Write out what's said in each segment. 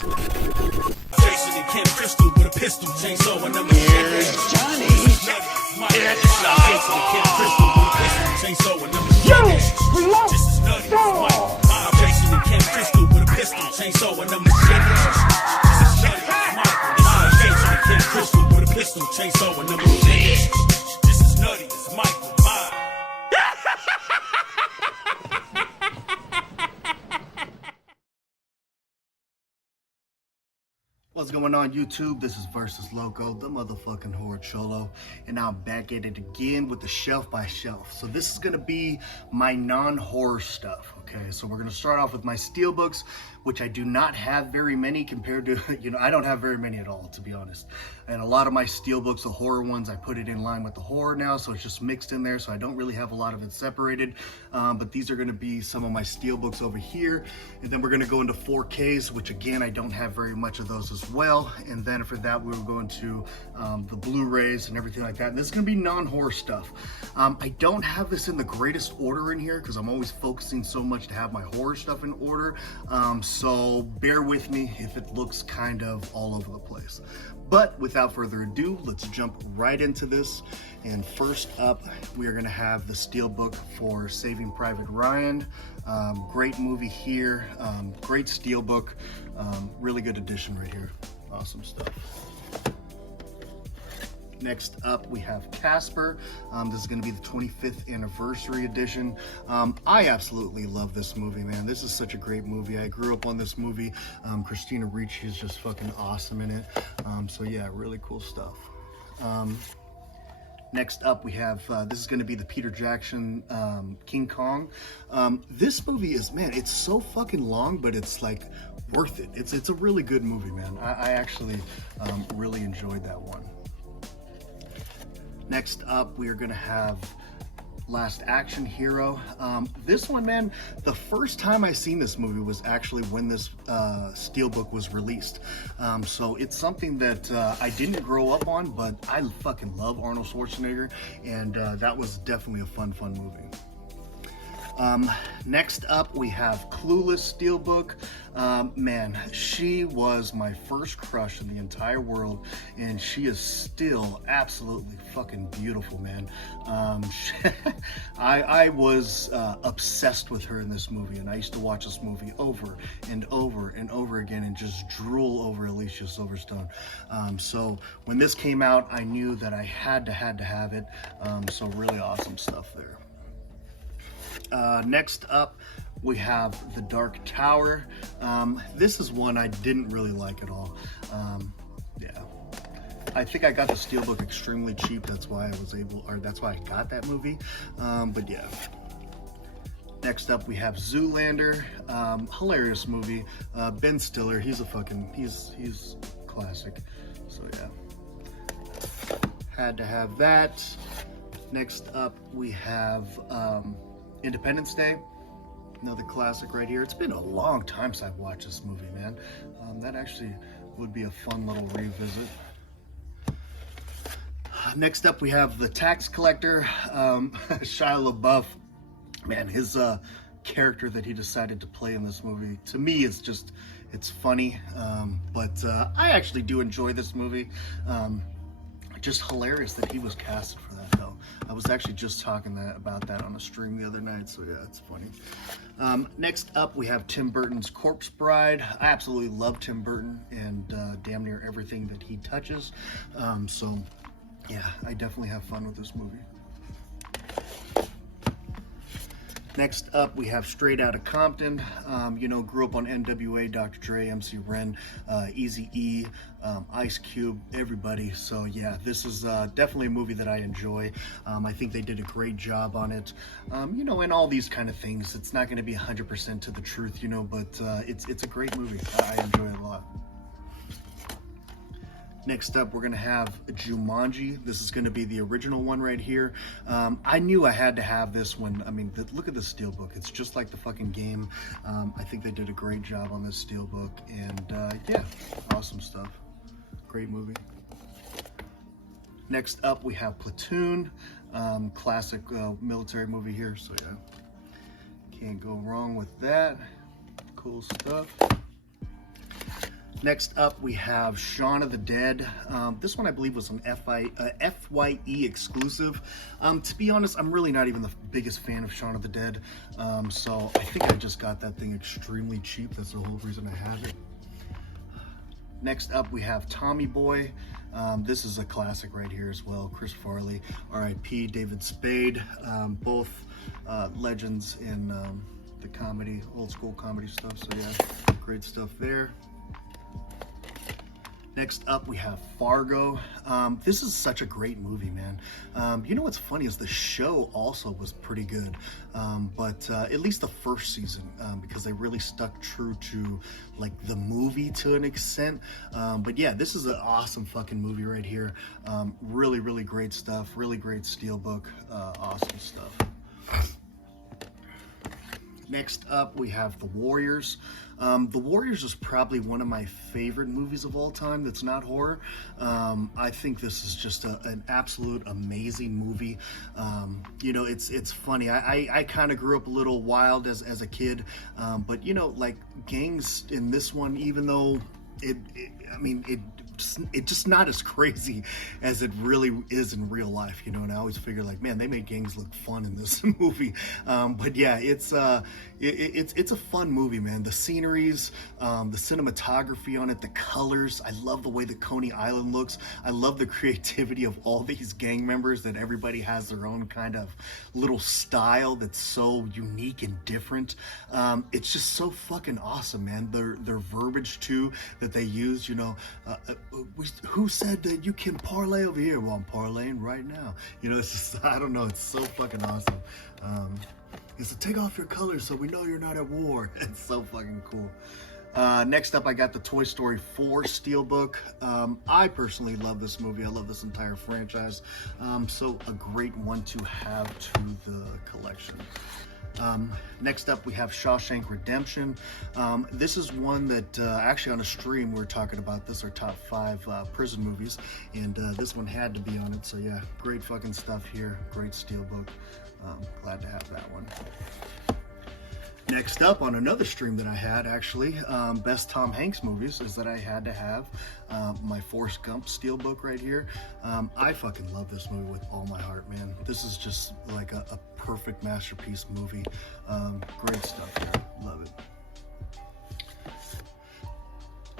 Jason and Kim Crystal with a pistol, chainsaw and number Here's Johnny. It's Jason and Kim Crystal with a pistol, chainsaw and number This is nutty. Mike. Jason and Kim Crystal with a pistol, chainsaw and number This is nutty. Mike. Jason and Kim Crystal with a pistol, chainsaw and number This is nutty. It's Michael. What's going on YouTube? This is Versus Loco, the motherfucking horror cholo, and I'm back at it again with the shelf by shelf. So this is gonna be my non-horror stuff, okay? So we're gonna start off with my steelbooks, which I do not have very many compared to, I don't have very many at all, to be honest. And a lot of my steelbooks, the horror ones, I put it in line with the horror now, so it's just mixed in there, so I don't really have a lot of it separated. But these are gonna be some of my steelbooks over here. And then we're gonna go into 4Ks, which again, I don't have very much of those as well. And then after that, we will go into the Blu-rays and everything like that. And this is gonna be non-horror stuff. I don't have this in the greatest order in here because I'm always focusing so much to have my horror stuff in order. So bear with me if it looks kind of all over the place. But without further ado, let's jump right into this. And first up, we are gonna have the steelbook for Saving Private Ryan. Great movie here, great steelbook, really good edition right here. Awesome stuff. Next up, we have Casper. This is going to be the 25th anniversary edition. I absolutely love this movie, man. This is such a great movie. I grew up on this movie. Christina Ricci is just fucking awesome in it. So yeah, really cool stuff. Next up, we have, this is going to be the Peter Jackson King Kong. This movie is, man, it's so fucking long, but it's like worth it. It's a really good movie, man. I actually really enjoyed that one. Next up, we are gonna have Last Action Hero. This one, man, the first time I seen this movie was actually when this steelbook was released. So it's something that I didn't grow up on, but I fucking love Arnold Schwarzenegger, and that was definitely a fun movie. Next up, we have Clueless steelbook. Man, she was my first crush in the entire world, and she is still absolutely fucking beautiful, man. I was obsessed with her in this movie, and I used to watch this movie over and over and over again and just drool over Alicia Silverstone. So when this came out, I knew that I had to have it. So really awesome stuff there. Next up, we have The Dark Tower. This is one I didn't really like at all. Yeah, I think I got the steelbook extremely cheap. That's why that's why I got that movie. But yeah. Next up, we have Zoolander. Hilarious movie. Ben Stiller, he's classic. So yeah, had to have that. Next up, we have Independence Day, another classic right here. It's been a long time since I've watched this movie, man. That actually would be a fun little revisit. Next up, we have The Tax Collector. Shia LaBeouf, man, his character that he decided to play in this movie, to me, it's funny, but I actually do enjoy this movie. Just hilarious that he was casted for that, though. I was actually just talking about that on a stream the other night, so yeah, it's funny. Next up, we have Tim Burton's Corpse Bride. I absolutely love Tim Burton and damn near everything that he touches. So yeah, I definitely have fun with this movie. Next up, we have Straight Outta Compton. Grew up on NWA, Dr. Dre, MC Ren, Eazy-E, Ice Cube, everybody. So yeah, this is definitely a movie that I enjoy. I think they did a great job on it. And all these kind of things, it's not going to be 100% to the truth, but it's a great movie. I enjoy it a lot. Next up, we're going to have Jumanji. This is going to be the original one right here. I knew I had to have this one. I mean, look at the steelbook. It's just like the fucking game. I think they did a great job on this steelbook. And yeah, awesome stuff. Great movie. Next up, we have Platoon. Classic military movie here. So yeah, can't go wrong with that. Cool stuff. Next up, we have Shaun of the Dead. This one I believe was an FYE exclusive. To be honest, I'm really not even the biggest fan of Shaun of the Dead, so I think I just got that thing extremely cheap. That's the whole reason I have it. Next up, we have Tommy Boy. This is a classic right here as well. Chris Farley, R.I.P. David Spade, both legends in the comedy, old school comedy stuff. So yeah, great stuff there. Next up, we have Fargo. This is such a great movie, man. You know what's funny is the show also was pretty good, but at least the first season, because they really stuck true to like the movie to an extent. But yeah, this is an awesome fucking movie right here. Really, really great stuff. Really great steelbook. Awesome stuff. Next up, we have The Warriors. The Warriors is probably one of my favorite movies of all time that's not horror. I think this is just an absolute amazing movie. You know, it's funny. I kind of grew up a little wild as a kid, but you know, like gangs in this one, even though it's just not as crazy as it really is in real life, you know. And I always figure like, man, they made gangs look fun in this movie. But yeah, it's a fun movie, man. The sceneries, the cinematography on it, the colors. I love the way that Coney Island looks. I love the creativity of all these gang members, that everybody has their own kind of little style that's so unique and different. It's just so fucking awesome, man. Their verbiage too that they use, you know. Who said that you can parlay over here? Well, I'm parlaying right now. You know, it's just, I don't know, it's so fucking awesome. It's to take off your colors so we know you're not at war. It's so fucking cool. Next up, I got the Toy Story 4 Steelbook. I personally love this movie. I love this entire franchise. So a great one to have to the collection. Next up, we have Shawshank Redemption. This is one that actually on a stream we were talking about this, our top 5 prison movies, and this one had to be on it. So yeah, great fucking stuff here. Great steelbook. Glad to have that one. Next up on another stream that I had, actually, best Tom Hanks movies, is that I had to have my Forrest Gump steelbook right here. I fucking love this movie with all my heart, man. This is just like a perfect masterpiece movie. Great stuff here. Love it.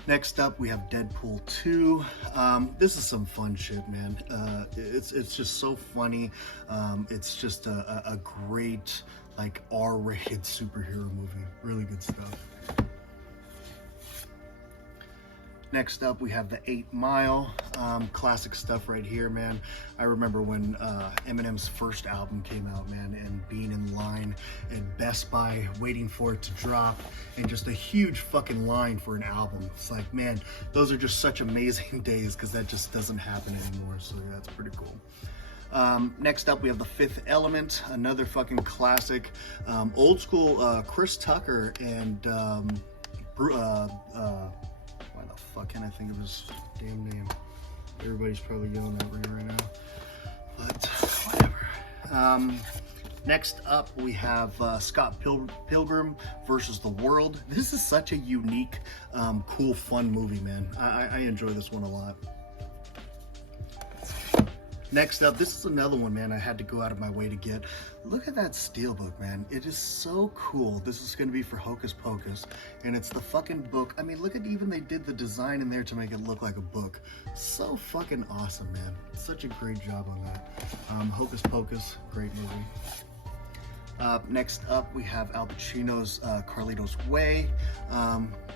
Next up, we have Deadpool 2. This is some fun shit, man. It's just so funny. It's just a great, like, R-rated superhero movie. Really good stuff. Next up, we have the 8 Mile. Classic stuff right here, man. I remember when Eminem's first album came out, man, and being in line at Best Buy waiting for it to drop, and just a huge fucking line for an album. It's like, man, those are just such amazing days, because that just doesn't happen anymore. So yeah, that's pretty cool. Next up, we have The Fifth Element, another fucking classic. Old school Chris Tucker and why the fuck can't I think of his damn name? Everybody's probably yelling at me right now, but whatever. Next up, we have Scott Pilgrim versus the World. This is such a unique, cool, fun movie, man. I enjoy this one a lot. Next up, this is another one, man, I had to go out of my way to get. Look at that steelbook, man. It is so cool. This is going to be for Hocus Pocus, and it's the fucking book. I mean, look at, even they did the design in there to make it look like a book. So fucking awesome, man. Such a great job on that. Hocus Pocus, great movie. Next up, we have Al Pacino's Carlito's Way.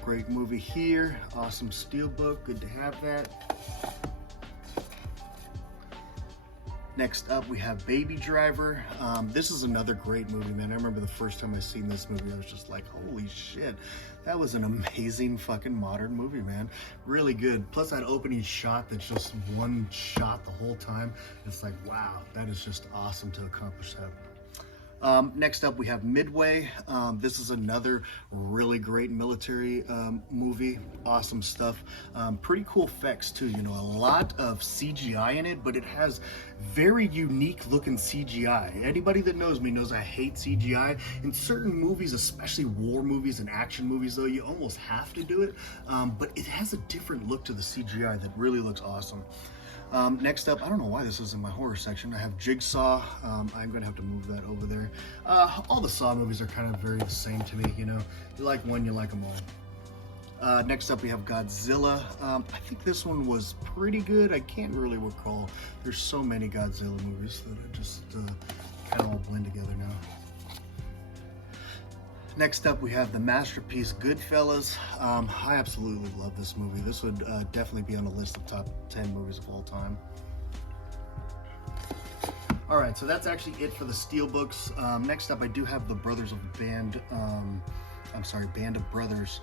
Great movie here. Awesome steelbook. Good to have that. Next up, we have Baby Driver. This is another great movie, man. I remember the first time I seen this movie, I was just like, holy shit. That was an amazing fucking modern movie, man. Really good. Plus that opening shot that's just one shot the whole time. It's like, wow, that is just awesome to accomplish that. Next up, we have Midway. This is another really great military movie. Awesome stuff. Pretty cool effects too. You know, a lot of CGI in it, but it has very unique looking CGI. Anybody that knows me knows I hate CGI. In certain movies, especially war movies and action movies, though, you almost have to do it. But it has a different look to the CGI that really looks awesome. Next up, I don't know why this is in my horror section. I have Jigsaw. I'm gonna have to move that over there. All the Saw movies are kind of very the same to me, you know. You like one, you like them all. Next up, we have Godzilla. I think this one was pretty good. I can't really recall. There's so many Godzilla movies that are just kind of all blend together now. Next up, we have the masterpiece Goodfellas. I absolutely love this movie. This would definitely be on the list of top 10 movies of all time. All right, so that's actually it for the Steelbooks. Next up, I do have the Band of Brothers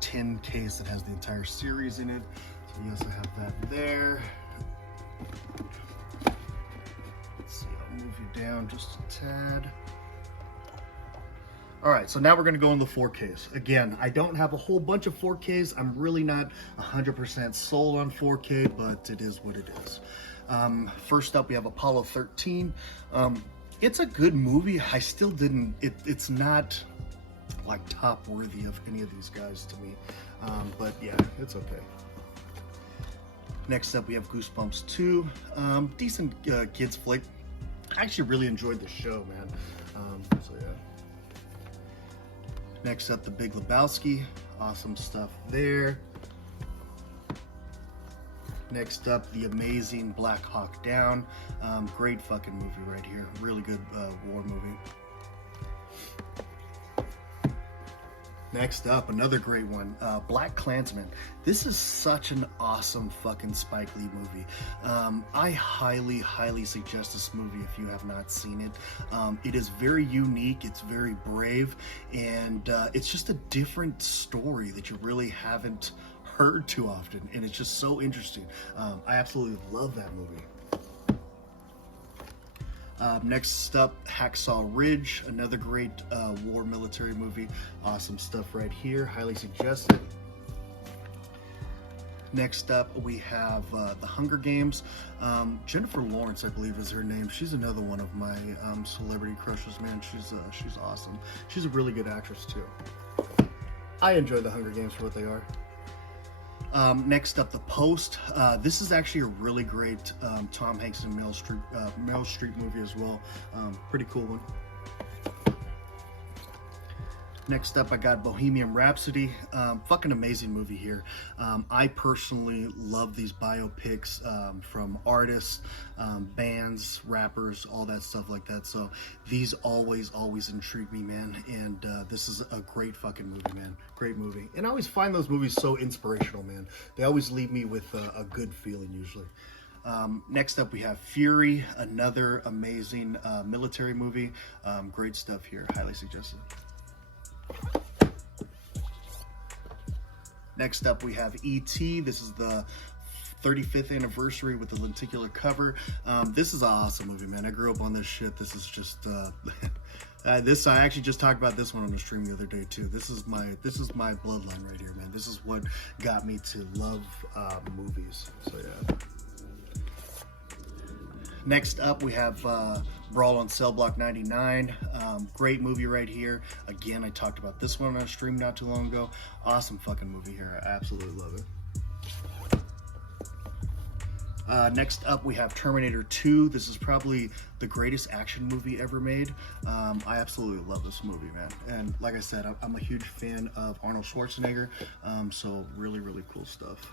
10 case that has the entire series in it. So you also have that there. Let's see, I'll move you down just a tad. All right, so now we're gonna go in the 4Ks. Again, I don't have a whole bunch of 4Ks. I'm really not 100% sold on 4K, but it is what it is. First up, we have Apollo 13. It's a good movie. I still didn't, it's not like top worthy of any of these guys to me. But yeah, it's okay. Next up, we have Goosebumps 2. Decent kids flick. I actually really enjoyed the show, man. So yeah. Next up, The Big Lebowski. Awesome stuff there. Next up, the amazing Black Hawk Down. Great fucking movie right here. Really good war movie. Next up, another great one, Black Klansman. This is such an awesome fucking Spike Lee movie. I highly, highly suggest this movie if you have not seen it. It is very unique, it's very brave, and it's just a different story that you really haven't heard too often, and it's just so interesting. I absolutely love that movie. Next up, Hacksaw Ridge, another great war military movie. Awesome stuff right here, highly suggested. Next up, we have The Hunger Games. Jennifer Lawrence, I believe is her name. She's another one of my celebrity crushes, man. She's awesome. She's a really good actress too. I enjoy The Hunger Games for what they are. Next up, The Post. This is actually a really great Tom Hanks and Meryl Streep movie as well. Pretty cool one. Next up, I got Bohemian Rhapsody. Fucking amazing movie here. I personally love these biopics from artists, bands, rappers, all that stuff like that. So these always intrigue me, man. And this is a great fucking movie, man. Great movie. And I always find those movies so inspirational, man. They always leave me with a good feeling usually. Next up, we have Fury, another amazing military movie. Great stuff here. Highly suggested. Next up, we have E.T. This is the 35th anniversary with the lenticular cover. This is an awesome movie, man. I grew up on this shit. This is just I actually just talked about this one on the stream the other day too. This is my bloodline right here, man. This is what got me to love movies. So yeah. Next up, we have Brawl on Cell Block 99. Great movie right here. Again, I talked about this one on a stream not too long ago. Awesome fucking movie here. I absolutely love it. Next up, we have Terminator 2. This is probably the greatest action movie ever made. I absolutely love this movie, man. And like I said, I'm a huge fan of Arnold Schwarzenegger. So really, really cool stuff.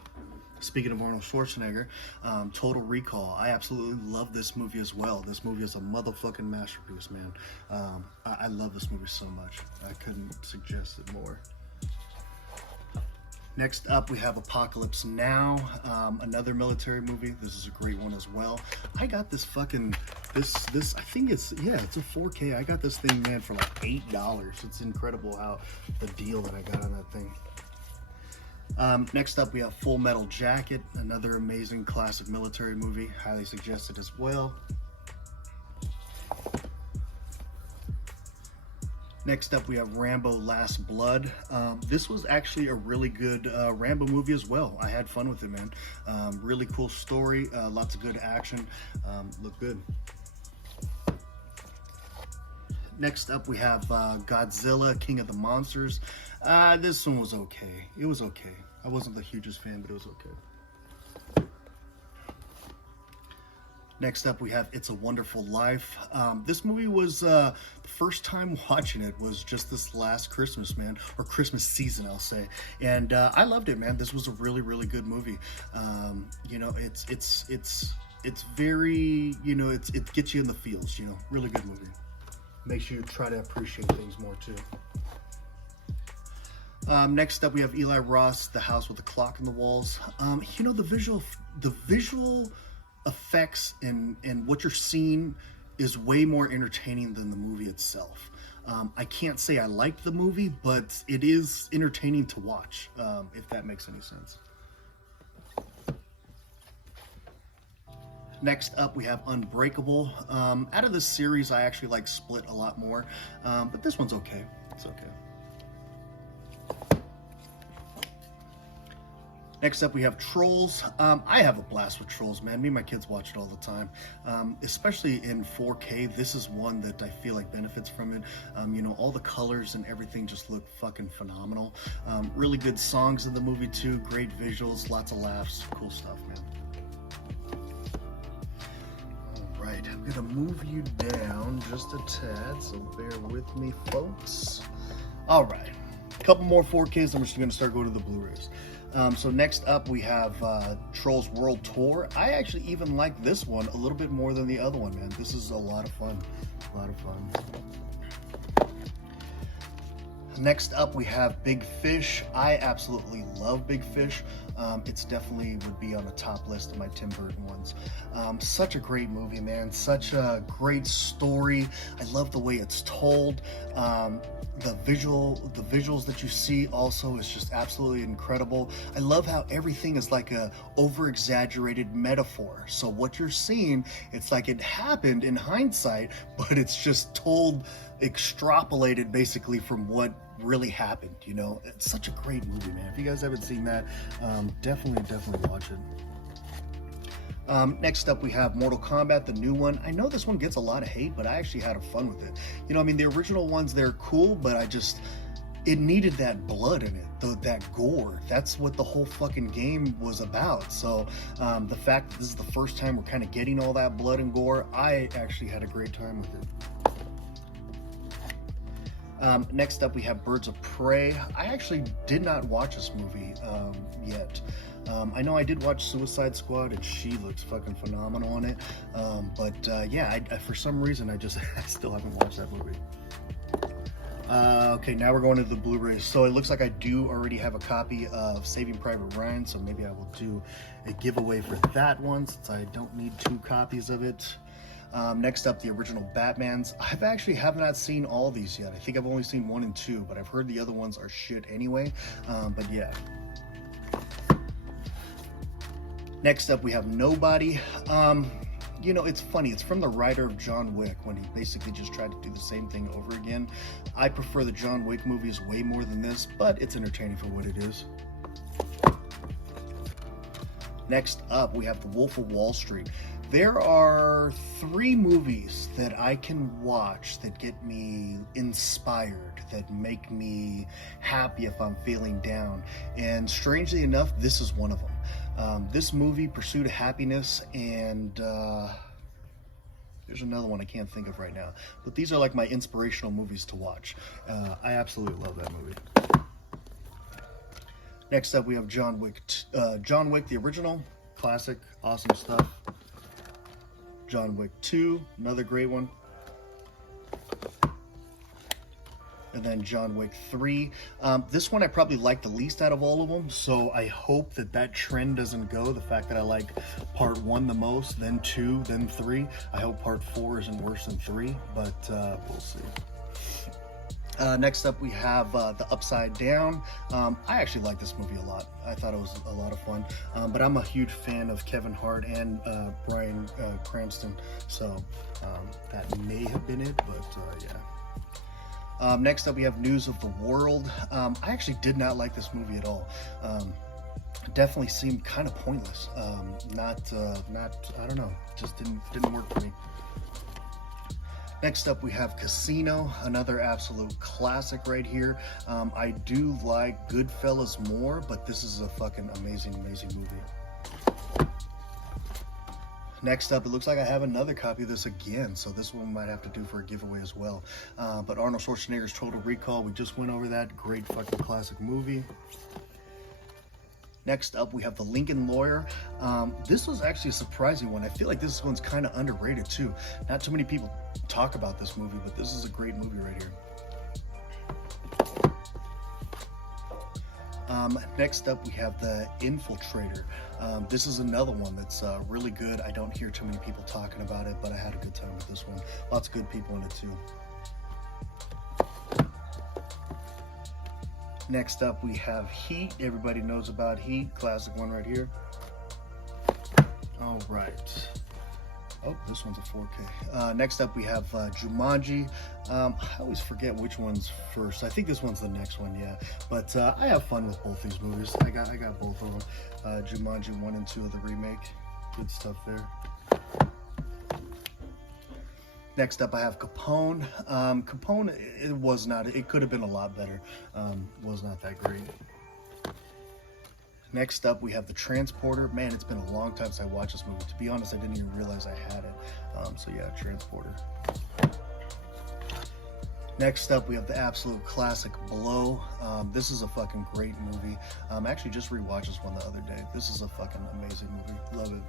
Speaking of Arnold Schwarzenegger, Total Recall. I absolutely love this movie as well. This movie is a motherfucking masterpiece, man. I love this movie so much. I couldn't suggest it more. Next up, we have Apocalypse Now, another military movie. This is a great one as well. I got this fucking, I think it's a 4K. I got this thing, man, for like $8. It's incredible how the deal that I got on that thing. Next up, we have Full Metal Jacket, another amazing classic military movie. Highly suggested as well. Next up, we have Rambo Last Blood. This was actually a really good Rambo movie as well. I had fun with it, man. Really cool story, lots of good action, looked good. Next up, we have Godzilla, King of the Monsters. This one was okay. It was okay. I wasn't the hugest fan, but it was okay. Next up, we have It's a Wonderful Life. This movie was, the first time watching it was just this last Christmas, man, or Christmas season, I'll say. And I loved it, man. This was a really, really good movie. You know, it's very, you know, it gets you in the feels, you know, really good movie. Makes you try to appreciate things more too. Next up, we have Eli Roth, The House with the Clock in the Walls. You know, the visual effects and what you're seeing is way more entertaining than the movie itself. I can't say I liked the movie, but it is entertaining to watch, if that makes any sense. Next up, we have Unbreakable. Out of this series, I actually like Split a lot more, but this one's okay. It's okay. Next up, we have Trolls. I have a blast with Trolls, man. Me and my kids watch it all the time, especially in 4K. This is one that I feel like benefits from it. You know, all the colors and everything just look fucking phenomenal. Really good songs in the movie too. Great visuals, lots of laughs, cool stuff, man. All right, I'm gonna move you down just a tad, so bear with me, folks. All right, a couple more 4Ks. I'm just gonna start going to the Blu-rays. So next up, we have Trolls World Tour. I actually even like this one a little bit more than the other one, man. This is a lot of fun. A lot of fun. Next up, we have Big Fish. I absolutely love Big Fish. It's definitely would be on the top list of my Tim Burton ones. Such a great movie, man. Such a great story. I love the way it's told. The visuals that you see also is just absolutely incredible. I love how everything is like a over-exaggerated metaphor. So what you're seeing, it's like it happened in hindsight, but it's just told, extrapolated basically from what really happened, you know. It's such a great movie, man. If you guys haven't seen that, definitely watch it. Next up, we have Mortal Kombat, the new one. I know this one gets a lot of hate, but I actually had fun with it. You know, I mean, the original ones, they're cool, but it needed that blood in it, that gore. That's what the whole fucking game was about. So the fact that this is the first time we're kind of getting all that blood and gore, I actually had a great time with it. Next up, we have Birds of Prey. I actually did not watch this movie yet. I know I did watch Suicide Squad, and she looks fucking phenomenal in it. Yeah, for some reason, I still haven't watched that movie. Okay, now we're going to the Blu-rays. So it looks like I do already have a copy of Saving Private Ryan, so maybe I will do a giveaway for that one, since I don't need 2 copies of it. Next up, the original Batmans. I have not seen all these yet. I think I've only seen 1 and 2, but I've heard the other ones are shit anyway. But yeah. Next up, we have Nobody. You know, it's funny. It's from the writer of John Wick, when he basically just tried to do the same thing over again. I prefer the John Wick movies way more than this, but it's entertaining for what it is. Next up, we have The Wolf of Wall Street. There are 3 movies that I can watch that get me inspired, that make me happy if I'm feeling down. And strangely enough, this is one of them. This movie, Pursuit of Happiness, and there's another one I can't think of right now. But these are like my inspirational movies to watch. I absolutely love that movie. Next up, we have John Wick. John Wick, the original, classic, awesome stuff. John Wick 2, another great one. And then John Wick 3. This one I probably like the least out of all of them, so I hope that trend doesn't go. The fact that I like part 1 the most, then 2, then 3. I hope part 4 isn't worse than 3, but we'll see. Next up, we have The Upside Down. I actually like this movie a lot. I thought it was a lot of fun. But I'm a huge fan of Kevin Hart and Bryan Cranston, so that may have been it, but yeah. Next up, we have News of the World. I actually did not like this movie at all. Definitely seemed kind of pointless. Not I don't know, just didn't work for me. Next up, we have Casino, another absolute classic right here. I do like Goodfellas more, but this is a fucking amazing movie. Next up, it looks like I have another copy of this again, so this one might have to do for a giveaway as well. But Arnold Schwarzenegger's Total Recall, we just went over that. Great fucking classic movie. Next up, we have The Lincoln Lawyer. This was actually a surprising one. I feel like this one's kind of underrated too. Not too many people talk about this movie, but this is a great movie right here. Next up, we have The Infiltrator. This is another one that's really good. I don't hear too many people talking about it, but I had a good time with this one. Lots of good people in it too. Next up, we have Heat. Everybody knows about Heat. Classic one right here. All right. Oh, this one's a 4K. Next up, we have Jumanji. I always forget which one's first. I think this one's the next one, yeah. But I have fun with both these movies. I got both of them. Jumanji 1 and 2 of the remake. Good stuff there. Next up, I have Capone. Capone, it could have been a lot better. Was not that great. Next up, we have The Transporter. Man, it's been a long time since I watched this movie. To be honest, I didn't even realize I had it. So yeah, Transporter. Next up, we have the absolute classic Blow. This is a fucking great movie. I actually just rewatched this one the other day. This is a fucking amazing movie. Love it.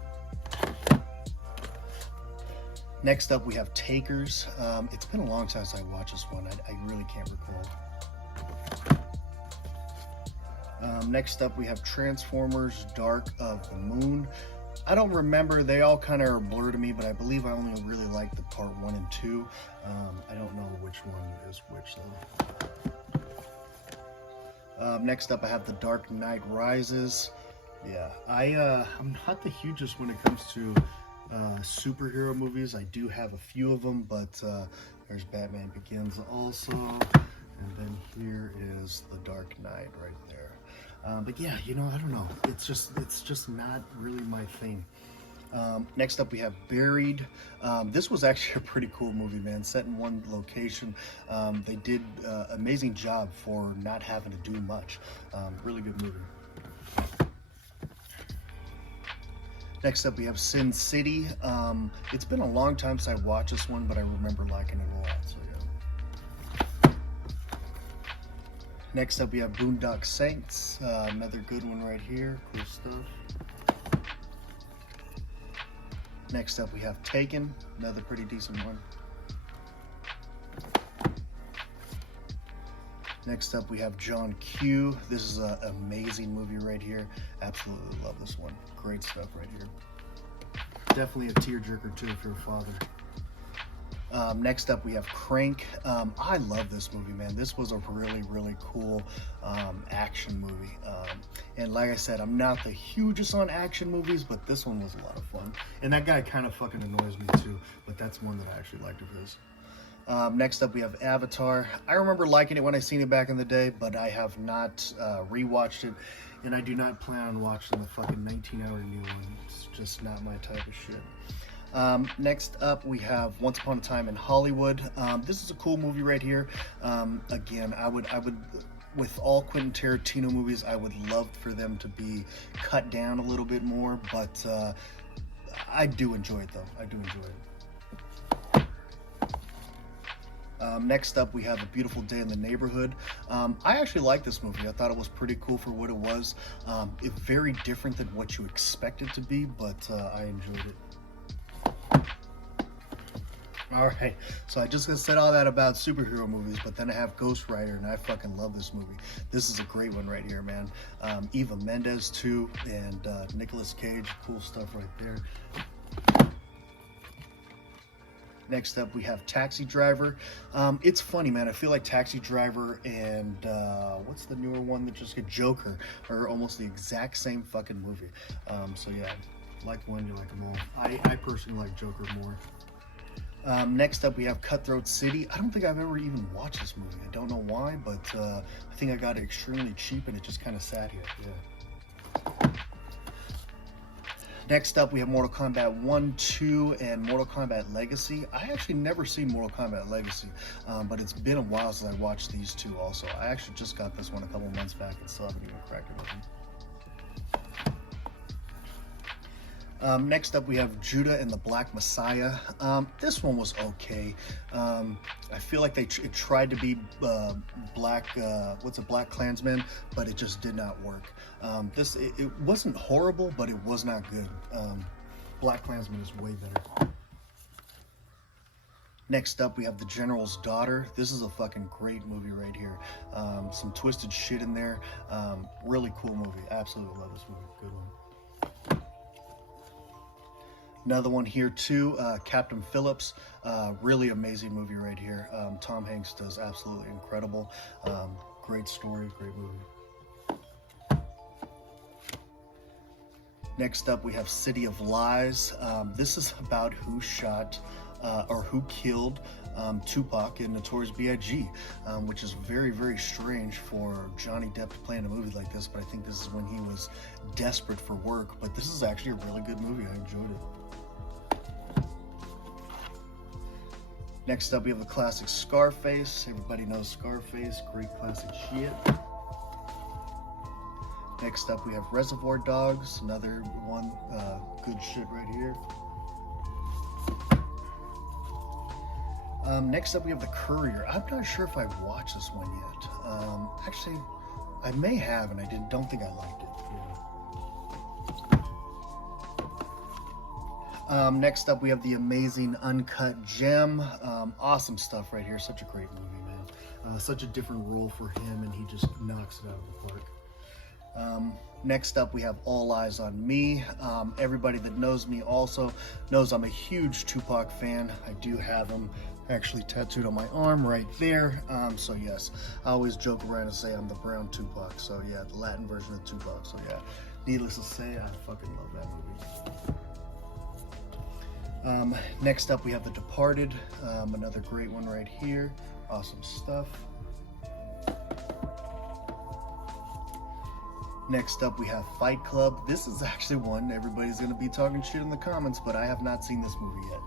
Next up, we have Takers. It's been a long time since I watched this one. I really can't recall. Next up, we have Transformers Dark of the Moon. I don't remember. They all kind of are blurred to me, but I believe I only really liked the part 1 and 2. I don't know which one is which, though. Next up, I have The Dark Knight Rises. Yeah, I'm not the hugest when it comes to superhero movies. I do have a few of them, but there's Batman Begins also, and then here is The Dark Knight right there. But yeah, I don't know. It's just not really my thing. Next up, we have Buried. This was actually a pretty cool movie, man. Set in one location. They did an amazing job for not having to do much. Really good movie. Next up, we have Sin City. It's been a long time since I watched this one, but I remember liking it a lot, so yeah. Next up, we have Boondock Saints. Another good one right here. Cool stuff. Next up, we have Taken. Another pretty decent one. Next up, we have John Q. This is an amazing movie right here. Absolutely love this one. Great stuff right here. Definitely a tearjerker too if you're a father. Next up, we have Crank. I love this movie, man. This was a really, really cool action movie. And like I said, I'm not the hugest on action movies, but this one was a lot of fun. And that guy kind of fucking annoys me too, but that's one that I actually liked of his. Next up, we have Avatar. I remember liking it when I seen it back in the day, but I have not rewatched it, and I do not plan on watching the fucking 19-hour new one. It's just not my type of shit. Next up, we have Once Upon a Time in Hollywood. This is a cool movie right here. Again, I would, with all Quentin Tarantino movies, I would love for them to be cut down a little bit more, but I do enjoy it though. I do enjoy it. Next up, we have A Beautiful Day in the Neighborhood. I actually like this movie. I thought it was pretty cool for what it was. It's very different than what you expect it to be, but I enjoyed it. Alright, so I just said all that about superhero movies, but then I have Ghost Rider, and I fucking love this movie. This is a great one right here, man. Eva Mendes, too, and Nicolas Cage. Cool stuff right there. Next up, we have Taxi Driver. It's funny, man. I feel like Taxi Driver and what's the newer one that just got Joker are almost the exact same fucking movie. So yeah, like one, you like them all. I personally like Joker more. Next up, we have Cutthroat City. I don't think I've ever even watched this movie. I don't know why, but I think I got it extremely cheap and it just kind of sat here. Yeah. Next up, we have Mortal Kombat 1, 2, and Mortal Kombat Legacy. I actually never seen Mortal Kombat Legacy, but it's been a while since I watched these two also. I actually just got this one a couple months back and still haven't even cracked it open. Next up, we have Judah and the Black Messiah. This one was okay. I feel like it tried to be Black Klansman, but it just did not work. It wasn't horrible, but it was not good. Black Klansman is way better. Next up, we have The General's Daughter. This is a fucking great movie right here. Some twisted shit in there. Really cool movie. Absolutely love this movie. Good one. Another one here too, Captain Phillips. Really amazing movie right here. Tom Hanks does absolutely incredible. Great story, great movie. Next up, we have City of Lies. This is about who shot or who killed Tupac in Notorious B.I.G., which is very, very strange for Johnny Depp to play in a movie like this, but I think this is when he was desperate for work. But this is actually a really good movie. I enjoyed it. Next up, we have the classic Scarface. Everybody knows Scarface, great classic shit. Next up, we have Reservoir Dogs, another one, good shit right here. Next up, we have The Courier. I'm not sure if I've watched this one yet. Actually, I may have, and I don't think I liked it. Next up, we have The Amazing Uncut Gem. Awesome stuff right here. Such a great movie, man. Such a different role for him, and he just knocks it out of the park. Next up, we have All Eyes on Me. Everybody that knows me also knows I'm a huge Tupac fan. I do have him actually tattooed on my arm right there. So yes, I always joke around and say I'm the brown Tupac. So yeah, the Latin version of Tupac. So yeah, needless to say, I fucking love that movie. Next up, we have The Departed, another great one right here. Awesome stuff. Next up, we have Fight Club. This is actually one everybody's going to be talking shit in the comments, but I have not seen this movie yet.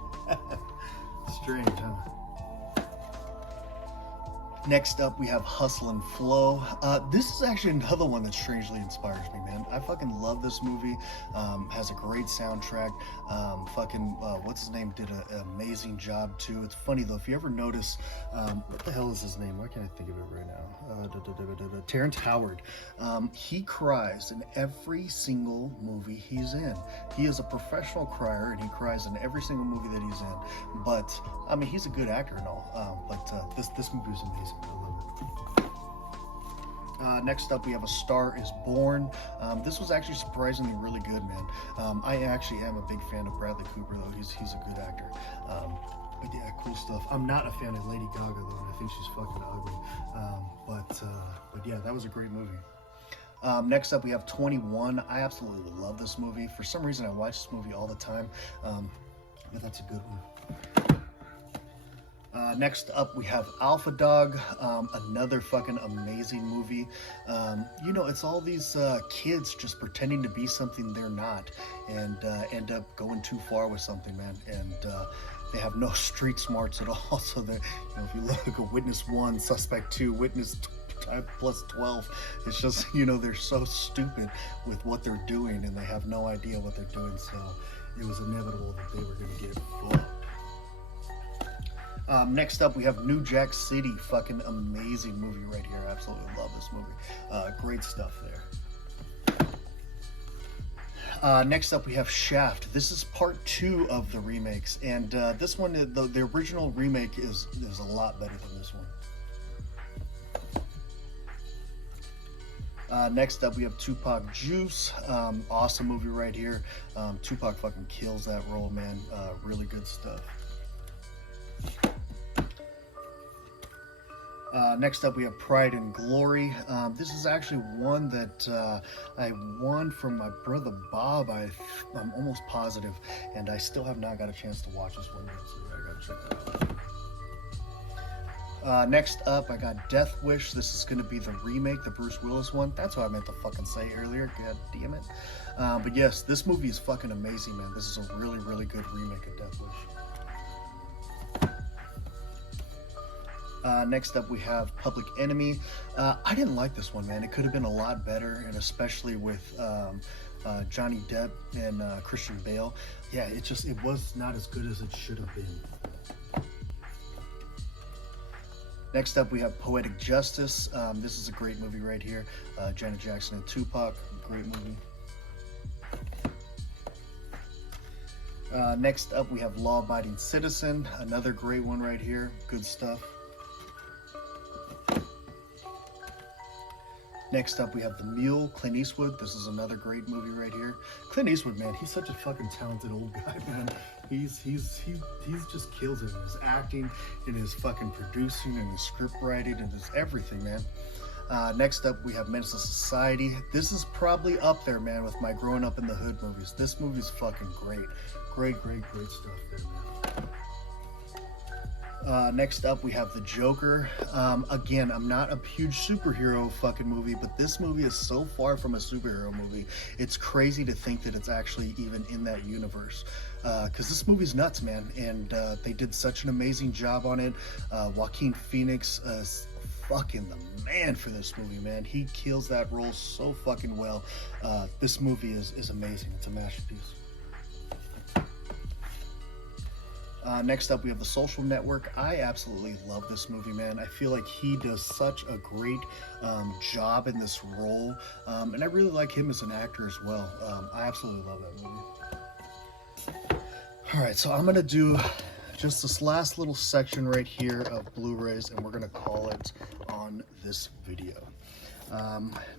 Strange, huh? Next up, we have Hustle and Flow. This is actually another one that strangely inspires me, man. I fucking love this movie. Has a great soundtrack. What's his name did an amazing job too. It's funny though, if you ever notice, what the hell is his name? Why can't I think of it right now? Terrence Howard. He cries in every single movie he's in. He is a professional crier, and he cries in every single movie that he's in. But I mean, he's a good actor and all. But this movie is amazing. I love it. Next up, we have A Star Is Born. This was actually surprisingly really good, man. I actually am a big fan of Bradley Cooper, though. He's a good actor. But yeah, cool stuff. I'm not a fan of Lady Gaga, though, and I think she's fucking ugly. But yeah, that was a great movie. Next up, we have 21. I absolutely love this movie. For some reason, I watch this movie all the time, but that's a good one. Next up, we have Alpha Dog, another fucking amazing movie. You know, it's all these kids just pretending to be something they're not, and end up going too far with something, man. And they have no street smarts at all. So that, you know, if you look at Witness 1, Suspect 2, Witness plus 12, it's just, you know, they're so stupid with what they're doing, and they have no idea what they're doing. So it was inevitable that they were going to get fucked. Next up, we have New Jack City. Fucking amazing movie right here. Absolutely love this movie. Great stuff there. Next up, we have Shaft. This is part 2 of the remakes, and this one, the original remake is a lot better than this one. Next up, we have Tupac Juice. Awesome movie right here. Tupac fucking kills that role, man. Really good stuff. Next up, we have Pride and Glory. This is actually one that I won from my brother Bob. I'm almost positive, and I still have not got a chance to watch this one yet, so I gotta check that out. Next up, I got Death Wish. This is going to be the remake, the Bruce Willis one. That's what I meant to fucking say earlier. God damn it. But yes, this movie is fucking amazing, man. This is a really, really good remake of Death Wish. Next up, we have Public Enemy. I didn't like this one, man. It could have been a lot better, and especially with Johnny Depp and Christian Bale. Yeah, it was not as good as it should have been. Next up, we have Poetic Justice. This is a great movie right here. Janet Jackson and Tupac, great movie. Next up, we have Law Abiding Citizen, another great one right here. Good stuff. Next up, we have The Mule, Clint Eastwood. This is another great movie right here. Clint Eastwood, man, he's such a fucking talented old guy, man. He just kills it in his acting, in his fucking producing, in his script writing, and his everything, man. Next up, we have Menace to Society. This is probably up there, man, with my Growing Up in the Hood movies. This movie's fucking great. Great stuff there, man. Next up, we have The Joker. Again, I'm not a huge superhero fucking movie, but this movie is so far from a superhero movie. It's crazy to think that it's actually even in that universe. Because this movie's nuts, man. And they did such an amazing job on it. Joaquin Phoenix is fucking the man for this movie, man. He kills that role so fucking well. This movie is amazing. It's a masterpiece. Next up, we have The Social Network. I absolutely love this movie, man. I feel like he does such a great job in this role, and I really like him as an actor as well. I absolutely love that movie. All right, so I'm gonna do just this last little section right here of Blu-rays, and we're gonna call it on this video.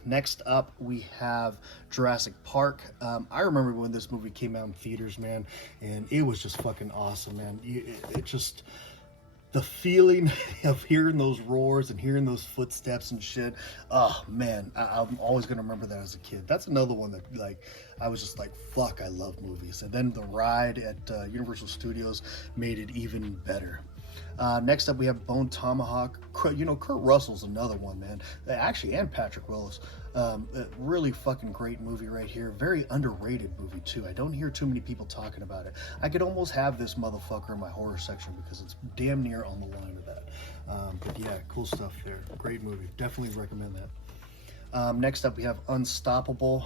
Next up, we have Jurassic Park. I remember when this movie came out in theaters, man, and it was just fucking awesome, man. It just, the feeling of hearing those roars and hearing those footsteps and shit, oh man, I'm always gonna remember that as a kid. That's another one that, like, I was just like, fuck, I love movies. And then the ride at Universal Studios made it even better. Next up, we have Bone Tomahawk. You know, Kurt Russell's another one, man. Actually, and Patrick Willis. A really fucking great movie right here. Very underrated movie, too. I don't hear too many people talking about it. I could almost have this motherfucker in my horror section because it's damn near on the line of that. But yeah, cool stuff there. Great movie. Definitely recommend that. Next up, we have Unstoppable.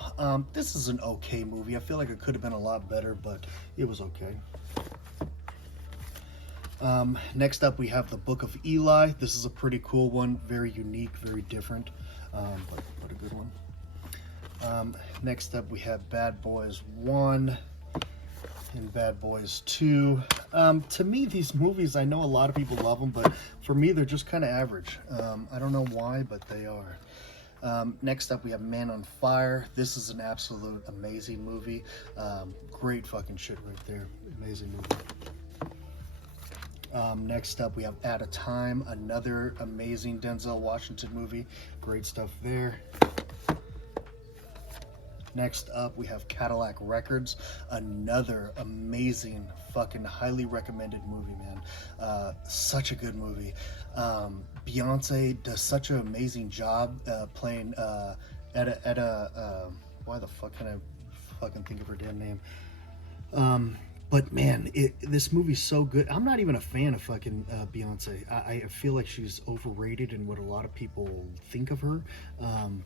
This is an okay movie. I feel like it could have been a lot better, but it was okay. Next up, we have The Book of Eli. This is a pretty cool one, very unique, very different, but a good one. Next up, we have Bad Boys 1 and Bad Boys 2. To me, these movies, I know a lot of people love them, but for me, they're just kind of average. I don't know why, but they are. Next up, we have Man on Fire. This is an absolute amazing movie. Great fucking shit right there. Amazing movie. Next up, we have At a Time, another amazing Denzel Washington movie. Great stuff there. Next up, we have Cadillac Records, another amazing, fucking highly recommended movie, man. Such a good movie. Beyonce does such an amazing job playing why the fuck can I fucking think of her damn name? But man, this movie's so good. I'm not even a fan of fucking Beyonce. I feel like she's overrated in what a lot of people think of her.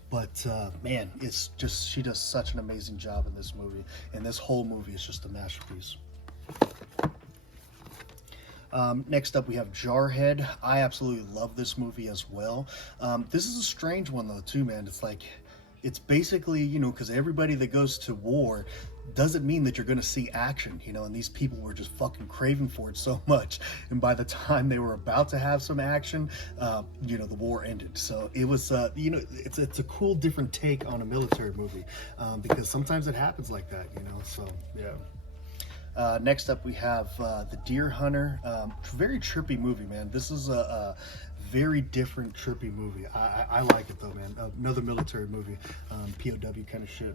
But man, it's just, she does such an amazing job in this movie. And this whole movie is just a masterpiece. Next up, we have Jarhead. I absolutely love this movie as well. This is a strange one though too, man. It's like, it's basically, you know, because everybody that goes to war doesn't mean that you're going to see action, you know, and these people were just fucking craving for it so much, and by the time they were about to have some action, you know, the war ended. So it was, you know, it's a cool different take on a military movie, because sometimes it happens like that, you know, so yeah. Next up, we have The Deer Hunter. Very trippy movie, man. This is a very different, trippy movie. I like it though, man. Another military movie, POW kind of shit.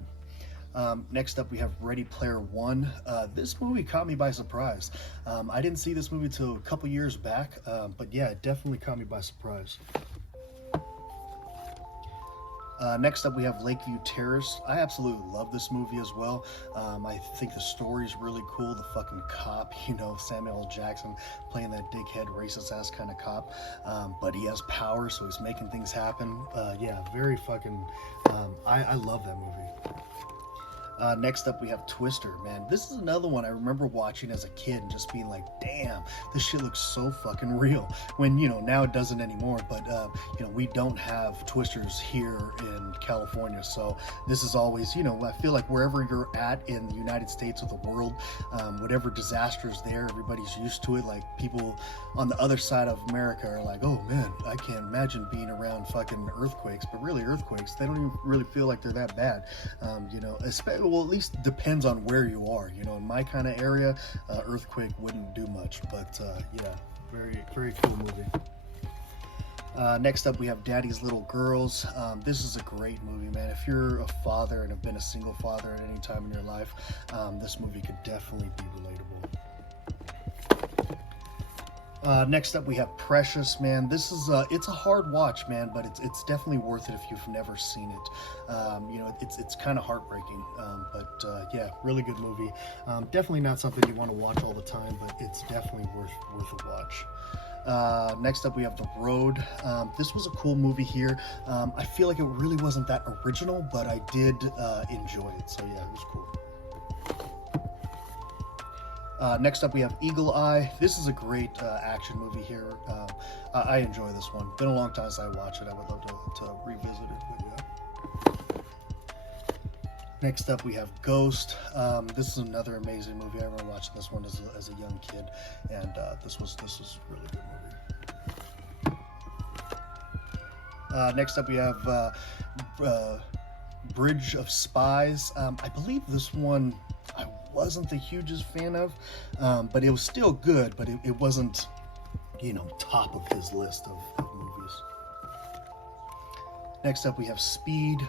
Next up, we have Ready Player One. This movie caught me by surprise. I didn't see this movie till a couple years back, but yeah, it definitely caught me by surprise. Next up, we have Lakeview Terrace. I absolutely love this movie as well. I think the story is really cool. The fucking cop, you know, Samuel L. Jackson playing that dickhead, racist ass kind of cop. But he has power, so he's making things happen. Yeah, very fucking, I love that movie. Next up, we have Twister. Man, this is another one I remember watching as a kid and just being like, damn, this shit looks so fucking real. When, you know, now it doesn't anymore, but, you know, we don't have Twisters here in California. So this is always, you know, I feel like wherever you're at in the United States or the world, whatever disaster is there, everybody's used to it. Like, people on the other side of America are like, oh man, I can't imagine being around fucking earthquakes. But really, earthquakes, they don't even really feel like they're that bad. You know, especially, well, at least depends on where you are. You know, in my kind of area, earthquake wouldn't do much, but yeah, very cool movie. Next up, we have Daddy's Little Girls. This is a great movie, man. If you're a father and have been a single father at any time in your life, this movie could definitely be relatable. Next up, we have Precious, man. This is it's a hard watch, man, but it's definitely worth it if you've never seen it. You know, it's kind of heartbreaking, but yeah, really good movie. Definitely not something you want to watch all the time, but it's definitely worth a watch. Next up, we have The Road. This was a cool movie here. I feel like it really wasn't that original, but I did enjoy it, so yeah, it was cool. Next up, we have Eagle Eye. This is a great action movie here. I enjoy this one. Been a long time since I watched it. I would love to revisit it, but yeah. Next up, we have Ghost. This is another amazing movie. I remember watching this one as a young kid, and this was a really good movie. Next up, we have Bridge of Spies. I believe this one I wasn't the hugest fan of, but it was still good, but it wasn't, you know, top of his list of movies. Next up, we have Speed.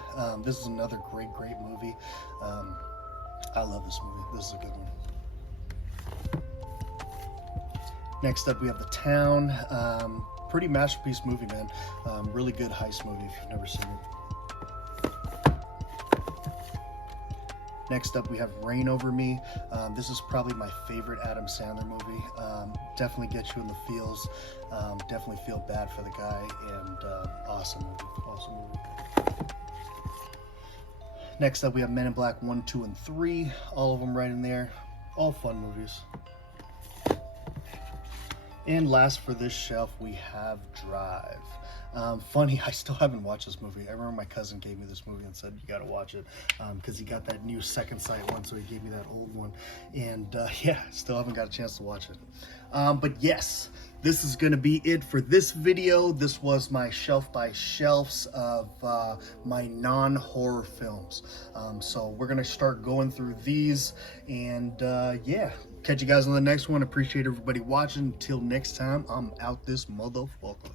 This is another great movie. I love this movie. This is a good one. Next up, we have The Town. Pretty masterpiece movie, man. Really good heist movie if you've never seen it. Next up, we have Reign Over Me. This is probably my favorite Adam Sandler movie. Definitely gets you in the feels. Definitely feel bad for the guy, and awesome movie. Next up, we have Men in Black 1, 2, and 3. All of them right in there. All fun movies. And last for this shelf, we have Drive. Funny, I still haven't watched this movie. I remember my cousin gave me this movie and said, you gotta watch it, because he got that new Second Sight one, so he gave me that old one. And yeah, still haven't got a chance to watch it. But yes, this is gonna be it for this video. This was my shelf by shelves of my non-horror films. So we're gonna start going through these, and yeah, catch you guys on the next one. Appreciate everybody watching. Until next time, I'm out this motherfucker.